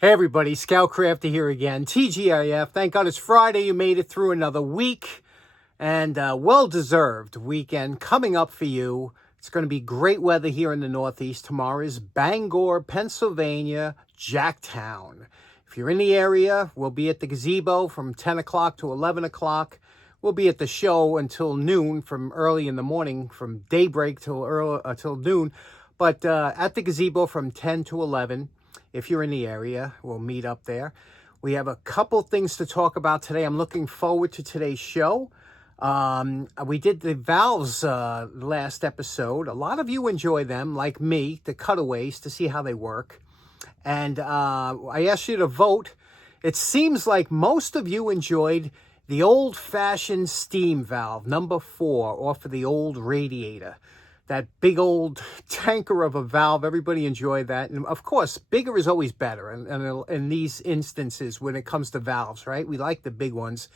Hey everybody, Scoutcrafter here again, TGIF. Thank God it's Friday. You made it through another week and well-deserved weekend coming up for you. It's going to be great weather here in the Northeast. Tomorrow is Bangor, Pennsylvania, Jacktown. If you're in the area, we'll be at the gazebo from 10 o'clock to 11 o'clock. We'll be at the show until noon, from early in the morning, from daybreak till noon. But at the gazebo from 10 to 11. If you're in the area, we'll meet up there. We have a couple things to talk about today. I'm looking forward to today's show. We did the valves last episode. A lot of you enjoy them, like me, the cutaways, to see how they work. And I asked you to vote. It seems like most of you enjoyed the old-fashioned steam valve, number 4, off of the old radiator. That big old tanker of a valve, everybody enjoyed that. And of course, bigger is always better in these instances when it comes to valves, right? We like the big ones.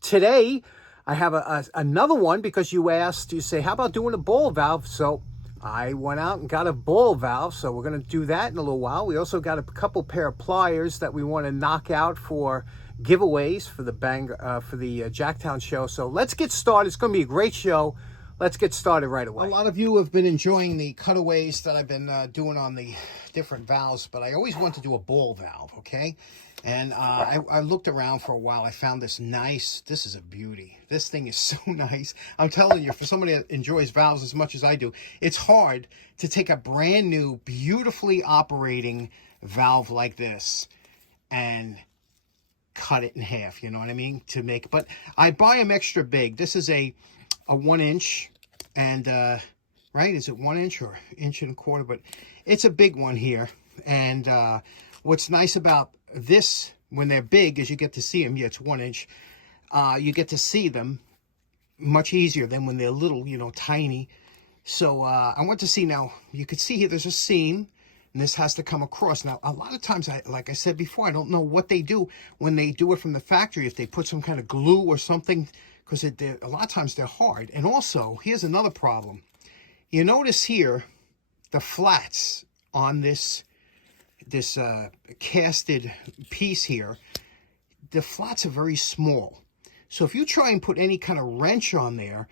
Today, I have another one because you asked, you say, how about doing a ball valve? So I went out and got a ball valve. So we're going to do that in a little while. We also got a couple pair of pliers that we want to knock out for giveaways for the Jacktown show. So let's get started. It's going to be a great show. Let's get started right away. A lot of you have been enjoying the cutaways that I've been doing on the different valves, but I always want to do a ball valve, okay? And I looked around for a while. I found this nice, this is a beauty. This thing is so nice. I'm telling you, for somebody that enjoys valves as much as I do, it's hard to take a brand new, beautifully operating valve like this and cut it in half, you know what I mean? But I buy them extra big. This is a 1 inch, and right, is it 1 inch or 1.25 inches? But it's a big one here. And what's nice about this when they're big is you get to see them. Yeah, it's 1 inch. You get to see them much easier than when they're little, you know, tiny. So I want to see now. You could see here there's a seam, and this has to come across. Now, a lot of times, like I said before, I don't know what they do when they do it from the factory, if they put some kind of glue or something, because a lot of times they're hard. And also, here's another problem. You notice here, the flats on this casted piece here, the flats are very small. So if you try and put any kind of wrench on there,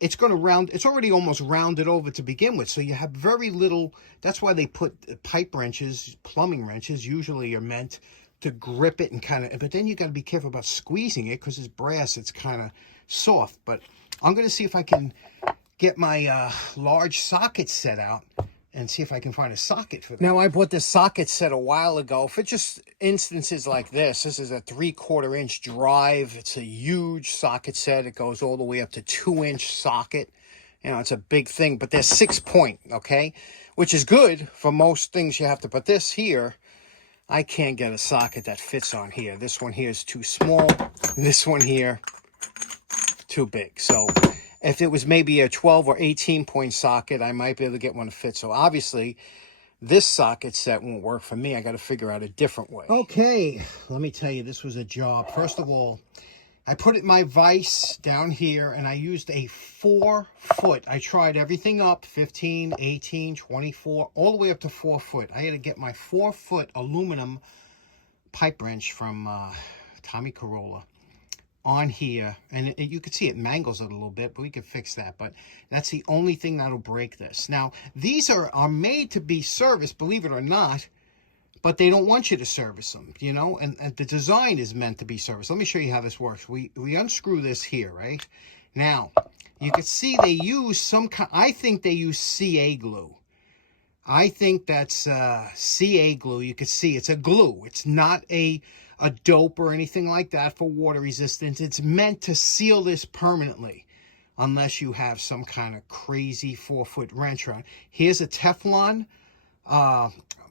it's going to round, it's already almost rounded over to begin with. So you have very little, that's why they put pipe wrenches, plumbing wrenches, usually are meant to grip it and kind of, but then you got to be careful about squeezing it because it's brass, it's kind of soft. But I'm going to see if I can get my large socket set out and see if I can find a socket for that. Now, I bought this socket set a while ago for just instances like this. This is a 3/4 inch drive. It's a huge socket set. It goes all the way up to 2-inch socket. You know, it's a big thing, but they're 6-point, okay? Which is good for most things you have to, but this here, I can't get a socket that fits on here. This one here is too small. This one here, too big. So if it was maybe a 12 or 18-point socket, I might be able to get one to fit. So obviously, this socket set won't work for me. I got to figure out a different way. Okay, let me tell you, this was a job. First of all, I put my vise down here, and I used a 4-foot. I tried everything up, 15, 18, 24, all the way up to 4 foot. I had to get my 4-foot aluminum pipe wrench from Tommy Corolla on here. And you can see it mangles it a little bit, but we can fix that. But that's the only thing that'll break this. Now, these are made to be serviced, believe it or not, but they don't want you to service them, you know, and the design is meant to be serviced. Let me show you how this works. We unscrew this here, right? Now, you can see they use some kind, I think they use CA glue. I think that's CA glue. You can see it's a glue. It's not a dope or anything like that for water resistance. It's meant to seal this permanently, unless you have some kind of crazy 4-foot wrench on. Here's a Teflon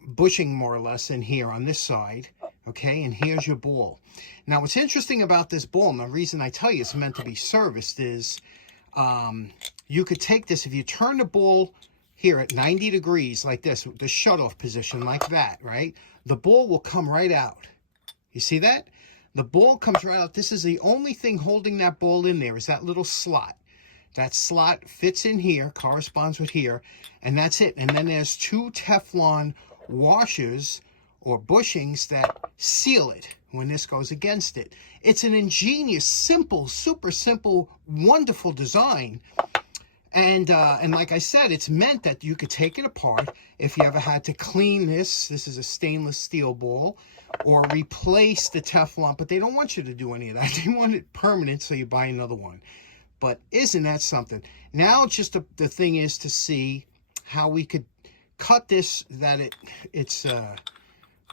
bushing, more or less, in here on this side, okay? And here's your ball. Now, what's interesting about this ball, and the reason I tell you it's meant to be serviced, is you could take this, if you turn the ball here at 90 degrees like this, the shutoff position like that, right? The ball will come right out. You see that? The ball comes right out. This is the only thing holding that ball in there, is that little slot. That slot fits in here, corresponds with here, and that's it. And then there's 2 Teflon washers or bushings that seal it when this goes against it. It's an ingenious, simple, super simple, wonderful design. And like I said, it's meant that you could take it apart if you ever had to clean this. This is a stainless steel ball, or replace the Teflon, but they don't want you to do any of that. They want it permanent, so you buy another one. But isn't that something? Now just the thing is to see how we could cut this, that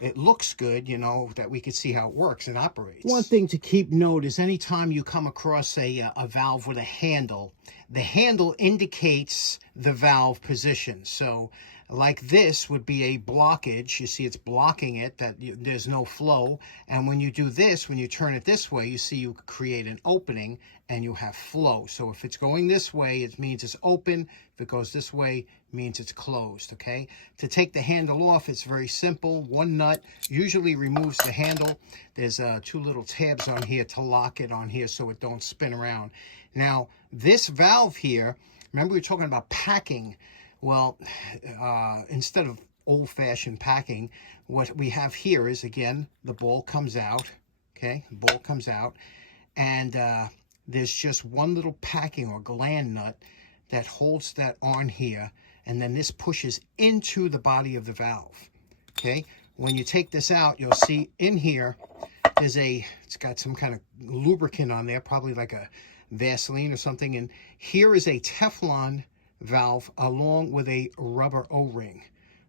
it looks good, you know, that we could see how it works and operates. One thing to keep note is anytime you come across a valve with a handle, the handle indicates the valve position. So like this would be a blockage. You see it's blocking it, that there's no flow. And when you do this, when you turn it this way, you see you create an opening and you have flow. So if it's going this way, it means it's open. If it goes this way, it means it's closed, okay? To take the handle off, it's very simple. One nut usually removes the handle. There's 2 little tabs on here to lock it on here so it don't spin around. Now, this valve here, remember we were talking about packing. Well, instead of old-fashioned packing, what we have here is, again, the ball comes out, okay? The ball comes out, and there's just one little packing or gland nut that holds that on here, and then this pushes into the body of the valve, okay? When you take this out, you'll see in here, it's got some kind of lubricant on there, probably like a Vaseline or something, and here is a Teflon valve along with a rubber O-ring.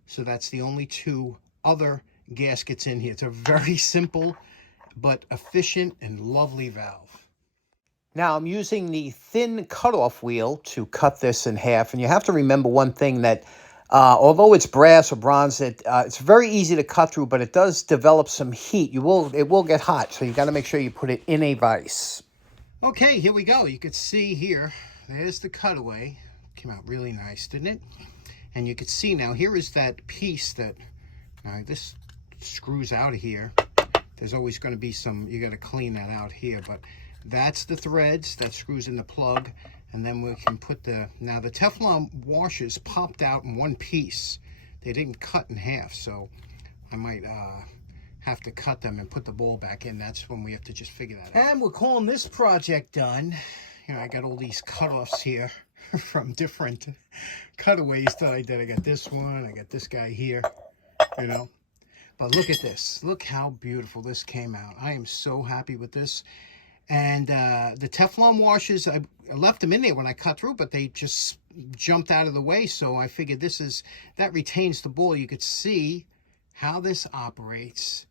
So that's the only 2 other gaskets in here. It's a very simple but efficient and lovely valve. Now I'm using the thin cutoff wheel to cut this in half, and you have to remember one thing, that although it's brass or bronze, it's very easy to cut through, but it does develop some heat. It will get hot, so you got to make sure you put it in a vise. Okay, here we go. You can see here, there's the cutaway. Came out really nice, didn't it? And you can see now, here is that piece that, this screws out of here. There's always going to be some, you got to clean that out here, but that's the threads that screws in the plug. And then we can put now the Teflon washers popped out in one piece. They didn't cut in half, so I might have to cut them and put the ball back in. That's when we have to just figure that out. And we're calling this project done. You know, I got all these cutoffs here from different cutaways that I did. I got this one, I got this guy here, you know. But look at this. Look how beautiful this came out. I am so happy with this. And the Teflon washers, I left them in there when I cut through, but they just jumped out of the way. So I figured that retains the ball. You could see how this operates,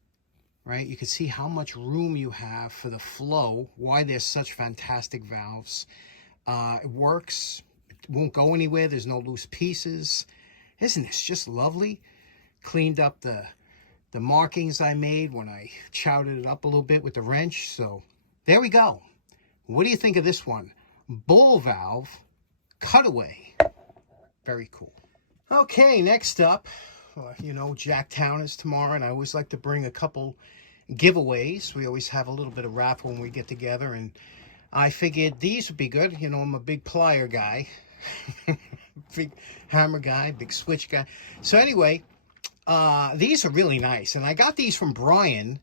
right? You can see how much room you have for the flow, why there's such fantastic valves. It works. It won't go anywhere. There's no loose pieces. Isn't this just lovely? Cleaned up the markings I made when I chowed it up a little bit with the wrench. So there we go. What do you think of this one? Ball valve cutaway. Very cool. Okay, next up, you know, Jacktown is tomorrow, and I always like to bring a couple giveaways. We always have a little bit of raffle when we get together, and I figured these would be good. You know, I'm a big plier guy, big hammer guy, big switch guy. So anyway, these are really nice, and I got these from Brian.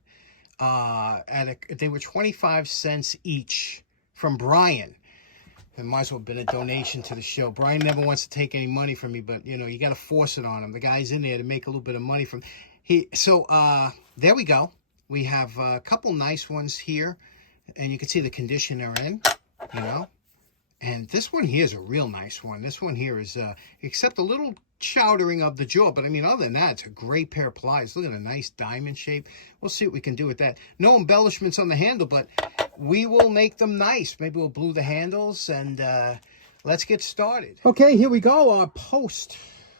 They were 25 cents each from Brian. It might as well have been a donation to the show. Brian never wants to take any money from me, but you know, you got to force it on him. The guy's in there to make a little bit of money from So there we go. We have a couple nice ones here, and you can see the condition they're in, you know. And this one here is a real nice one. This one here is, except a little chowdering of the jaw, but I mean, other than that, it's a great pair of pliers. Look at a nice diamond shape. We'll see what we can do with that. No embellishments on the handle, but we will make them nice. Maybe we'll glue the handles, and let's get started. Okay, here we go, our post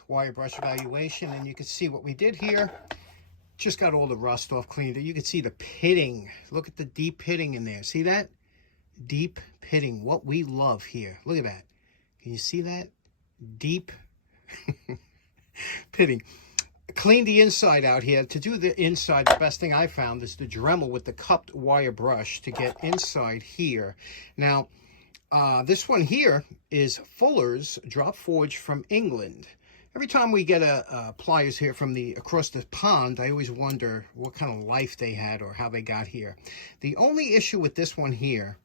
wire brush evaluation, and you can see what we did here. Just got all the rust off, cleaned it. You can see the pitting. Look at the deep pitting in there. See that? Deep pitting, what we love here. Look at that. Can you see that? Deep pitting. Clean the inside out here. To do the inside, the best thing I found is the Dremel with the cupped wire brush to get inside here. Now, this one here is Fuller's Drop Forge from England. Every time we get a pliers here from across the pond, I always wonder what kind of life they had or how they got here. The only issue with this one here,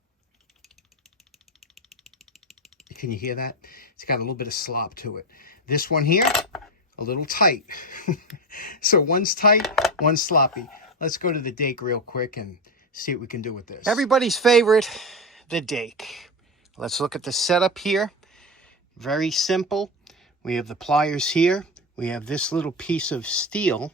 can you hear that? It's got a little bit of slop to it. This one here, a little tight. So one's tight, one's sloppy. Let's go to the dake real quick and see what we can do with this. Everybody's favorite, the dake. Let's look at the setup here. Very simple. We have the pliers here. We have this little piece of steel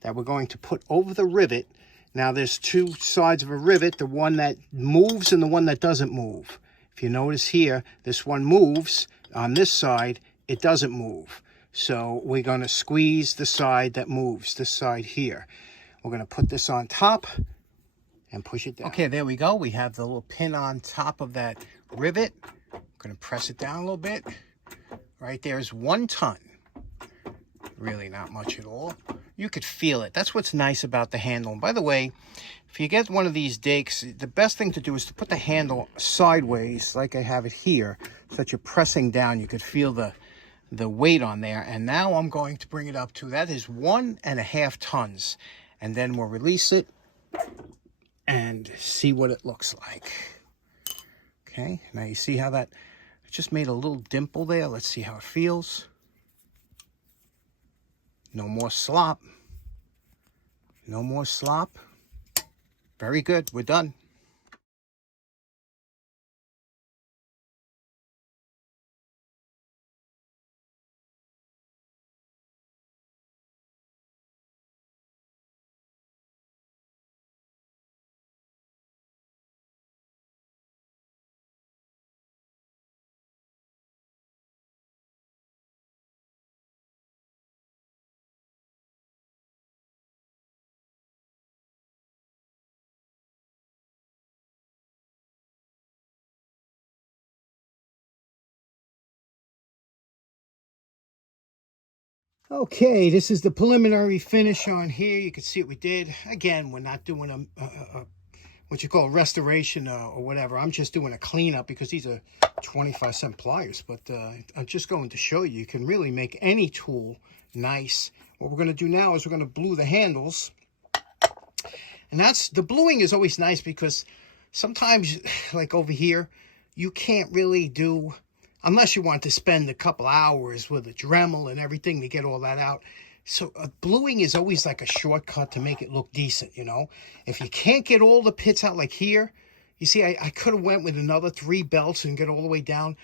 that we're going to put over the rivet. Now there's two sides of a rivet, the one that moves and the one that doesn't move. If you notice here, this one moves. On this side, it doesn't move. So we're going to squeeze the side that moves, this side here. We're going to put this on top and push it down. Okay, there we go. We have the little pin on top of that rivet. I'm going to press it down a little bit. Right there is 1 ton. Really not much at all. You could feel it. That's what's nice about the handle. And by the way, if you get one of these dakes, the best thing to do is to put the handle sideways like I have it here, so that you're pressing down. You could feel the weight on there. And now I'm going to bring it up to, that is 1.5 tons. And then we'll release it and see what it looks like. Okay, now you see how that just made a little dimple there. Let's see how it feels. No more slop. No more slop. Very good. We're done. Okay, this is the preliminary finish on here. You can see what we did. Again, we're not doing a what you call a restoration or whatever. I'm just doing a cleanup because these are 25-cent pliers. But I'm just going to show you, you can really make any tool nice. What we're going to do now is we're going to blue the handles. And the bluing is always nice because sometimes, like over here, you can't really do, unless you want to spend a couple hours with a Dremel and everything to get all that out. So bluing is always like a shortcut to make it look decent, you know. If you can't get all the pits out like here, you see, I could have went with another 3 belts and get all the way down.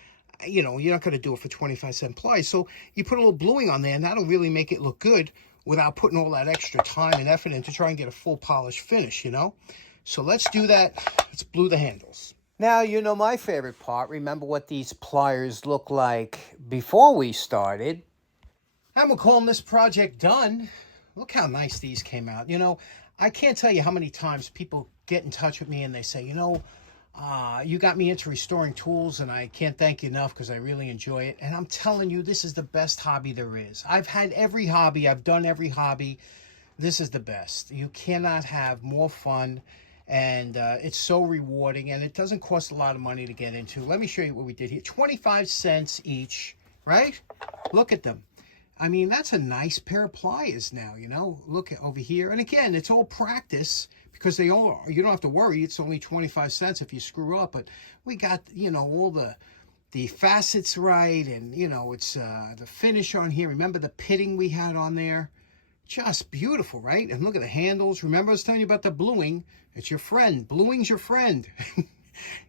You know, you're not going to do it for 25-cent pliers. So you put a little bluing on there, and that'll really make it look good without putting all that extra time and effort in to try and get a full polished finish, you know. So let's do that. Let's blue the handles. Now, you know my favorite part. Remember what these pliers look like before we started. And we're calling this project done. Look how nice these came out. You know, I can't tell you how many times people get in touch with me and they say, you know, you got me into restoring tools and I can't thank you enough because I really enjoy it. And I'm telling you, this is the best hobby there is. I've had every hobby. I've done every hobby. This is the best. You cannot have more fun. And it's so rewarding, and it doesn't cost a lot of money to get into. Let me show you what we did here. 25 cents each, right? Look at them. I mean, that's a nice pair of pliers now, you know. Look at over here. And again, it's all practice because you don't have to worry. It's only 25 cents if you screw up. But we got, you know, all the facets right, and, you know, it's the finish on here. Remember the pitting we had on there? Just beautiful, right? And look at the handles. Remember I was telling you about the bluing. It's your friend. Bluing's your friend.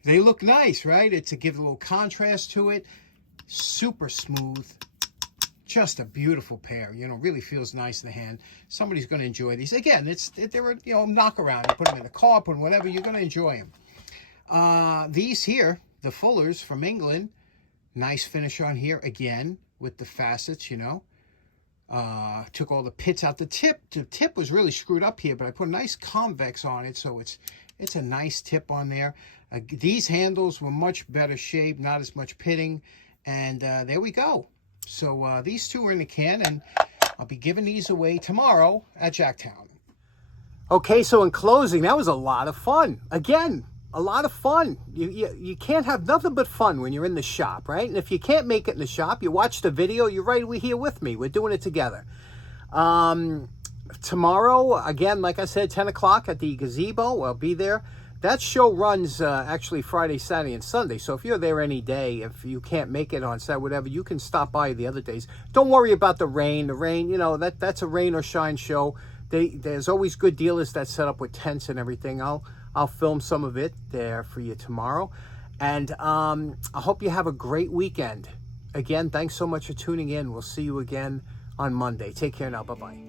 They look nice, right? It's to give a little contrast to it. Super smooth. Just a beautiful pair. You know, really feels nice in the hand. Somebody's going to enjoy these. Again, they're you know, knock around. You put them in the car, put them whatever. You're going to enjoy them. These here, the Fullers from England. Nice finish on here again with the facets, you know. Took all the pits out. The tip was really screwed up here, but I put a nice convex on it, so it's a nice tip on there. These handles were much better shape, not as much pitting, and there we go. So these two are in the can, and I'll be giving these away tomorrow at Jacktown. Okay, so in closing, that was a lot of fun. Again, a lot of fun. You can't have nothing but fun when you're in the shop, right? And if you can't make it in the shop, you watch the video, you're right here with me. We're doing it together. Tomorrow, again, like I said, 10 o'clock at the gazebo. I'll be there. That show runs actually Friday, Saturday, and Sunday. So if you're there any day, if you can't make it on Saturday, whatever, you can stop by the other days. Don't worry about the rain. The rain, you know, that's a rain or shine show. There's always good dealers that set up with tents and everything. I'll film some of it there for you tomorrow. And I hope you have a great weekend. Again, thanks so much for tuning in. We'll see you again on Monday. Take care now. Bye-bye.